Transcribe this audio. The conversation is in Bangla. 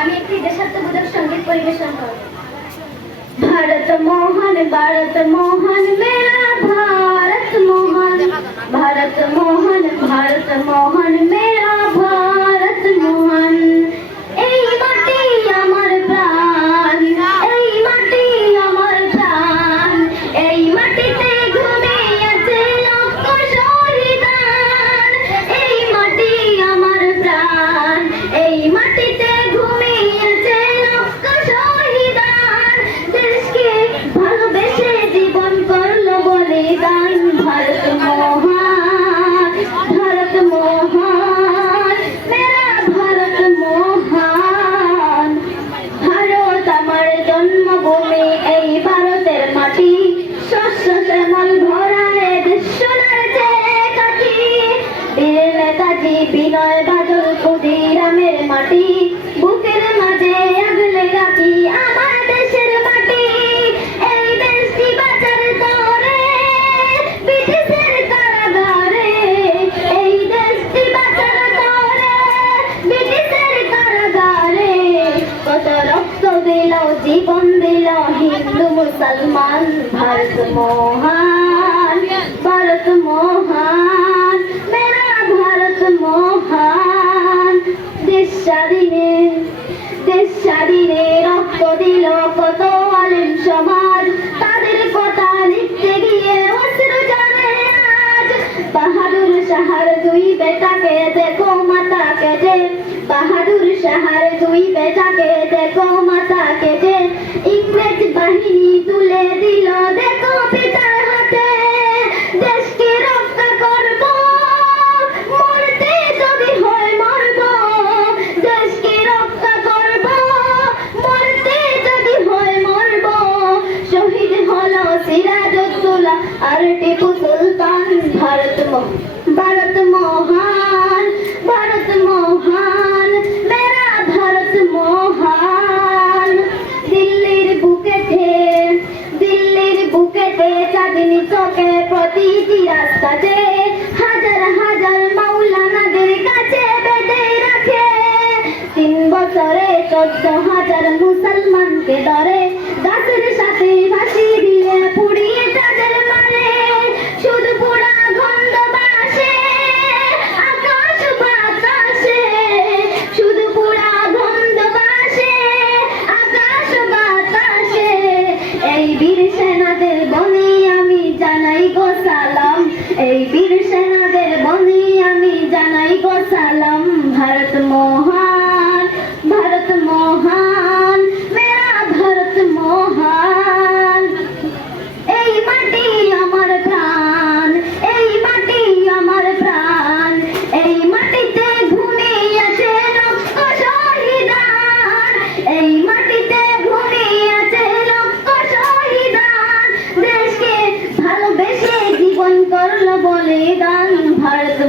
আমি একটি দেশাত্মবোধক সঙ্গীত পরিবেশন করব। भारत मोहन मेरा भारत मोहन मेरा भारत मोहन এই মাটি আমার প্রাণ এই মাটি আমার প্রাণ এই মাটিতে ঘুমিয়েছে লক্ষ শহীদান এই মাটি আমার প্রাণ এই মাটিতে ঘুমিয়েছে লক্ষ শহীদান দেশকে ভালোবেসে জীবন করলো বলিদান ভারত মহান মেরা ভারত মহান ভারত আমার জন্মভূমি এই ভারতের মাটি শস্য শ্যামল ভরা সোনার চেয়ে কাঠি বীর নেতাজি বিনয় বাদল ক্ষুদিরামের মাটি বুকের মাঝে আগলে রাখি আমার দেশের মাটি এই দেশটি বাঁচার তরে ব্রিটিশের কারাগারে এই দেশটি বাঁচার তরে ব্রিটিশের কারাগারে কত রক্ত দিল জীবন দিল হিন্দু মুসলমান ভারত মহান মেরা ভারত মহান দেশ স্বাধীনে রক্ত দিল কত আলেম সমাজ তাদের কথা লিখতে গিয়ে অশ্রু জলে আজ বাহাদুর শাহর দুই বেটাকে দেখো মাতা কেটে বাহাদুর শাহর দুই বেটাকে দেখো মাতা কেটে ইংরেজ বাহিনী তুলে দিল দেখো পিতার হাতে দেশকে রক্ষা করব মরতে যদি হয় মরব দেশকে রক্ষা করব মরতে যদি হয় মরব শহীদ হলো সিরাজউদ্দৌলা আর টিপু সুলতান ভারত মহান মেরা ভারত মহান দিল্লির বুকেতে চাঁদনি চোখে প্রতিটি রাস্তাতে হাজার হাজার মাওলানাদের কাছে বেঁধে রাখে 3 বছরে 14,000 মুসলমানকে ধরে গাছের সাথে ফাঁসি দিয়ে পুড়িয়ে তাদের মারে শুধু পোড়া গন্ধ বাসে আকাশ বাতাসে শুধু পোড়া গন্ধ বাসে আকাশ বাতাসে এই বীর সেনাদের বনে আমি জানাই গো সালাম এই বীর সেনাদের বনে আমি জানাই গো সালাম ভারত মহান মেরা ভারত মহান এই মাটি আমার প্রাণ এই মাটি আমার প্রাণ এই মাটিতে ঘুমিয়েছে লক্ষ শহীদান এই মাটিতে ঘুমিয়েছে লক্ষ শহীদান দেশকে ভালোবেসে জীবন করলো বলিদান ভারত